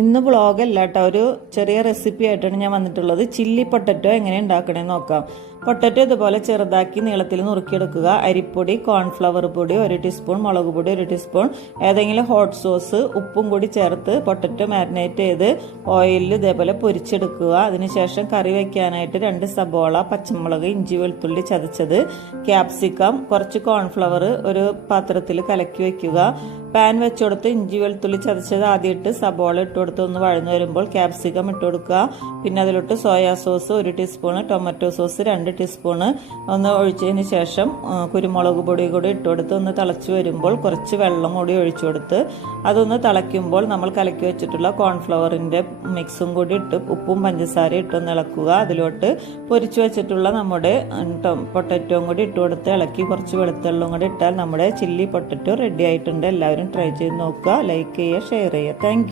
ഇന്ന് വ്ളോഗല്ല കേട്ടോ, ഒരു ചെറിയ റെസിപ്പി ആയിട്ടാണ് ഞാൻ വന്നിട്ടുള്ളത്. ചില്ലി പൊട്ടറ്റോ എങ്ങനെ ഉണ്ടാക്കണമെന്ന് നോക്കാം. പൊട്ടറ്റോ ഇതുപോലെ ചെറുതാക്കി നീളത്തിൽ നുറുക്കിയെടുക്കുക. അരിപ്പൊടി, കോൺഫ്ലവർ പൊടി 1 ടീസ്പൂൺ, മുളക് പൊടി 1 ടീസ്പൂൺ, ഏതെങ്കിലും ഹോട്ട് സോസ്, ഉപ്പും കൂടി ചേർത്ത് പൊട്ടറ്റോ മാരിനേറ്റ് ചെയ്ത് ഓയിലിൽ ഇതേപോലെ പൊരിച്ചെടുക്കുക. അതിനുശേഷം കറി വയ്ക്കാനായിട്ട് 2 സബോള, പച്ചമുളക്, ഇഞ്ചി വെളുത്തുള്ളി ചതച്ചത്, ക്യാപ്സിക്കം, കുറച്ച് കോൺഫ്ലവർ ഒരു പാത്രത്തിൽ കലക്കി വയ്ക്കുക. പാൻ വെച്ചുകൊടുത്ത് ഇഞ്ചി വെളുത്തുള്ളി ചതച്ചത് ആദ്യം ഇട്ട് സബോള ഇട്ട് കൊടുത്ത് ഒന്ന് വഴന്നു വരുമ്പോൾ ക്യാപ്സിക്കം ഇട്ട് കൊടുക്കുക. പിന്നെ അതിലോട്ട് soya sauce 1 teaspoon, tomato sauce 2 teaspoon ഒന്ന് ഒഴിച്ചതിന് ശേഷം കുരുമുളക് പൊടി കൂടി ഇട്ട് കൊടുത്ത് ഒന്ന് തിളച്ച് വരുമ്പോൾ കുറച്ച് വെള്ളം കൂടി ഒഴിച്ചു കൊടുത്ത് അതൊന്ന് തിളയ്ക്കുമ്പോൾ നമ്മൾ കലക്കി വെച്ചിട്ടുള്ള കോൺഫ്ലവറിൻ്റെ മിക്സും കൂടി ഇട്ട് ഉപ്പും പഞ്ചസാരയും ഇട്ടൊന്ന് ഇളക്കുക. അതിലോട്ട് പൊരിച്ചു വെച്ചിട്ടുള്ള നമ്മുടെ പൊട്ടറ്റോയും കൂടി ഇട്ട് കൊടുത്ത് ഇളക്കി കുറച്ച് വെളുത്തുള്ളും കൂടി ഇട്ടാൽ നമ്മുടെ ചില്ലി പൊട്ടറ്റോ റെഡി ആയിട്ടുണ്ട്. എല്ലാവരും ട്രൈ ചെയ്ത് നോക്കുക. ലൈക്ക് ചെയ്യുക, ഷെയർ ചെയ്യുക. Thank you.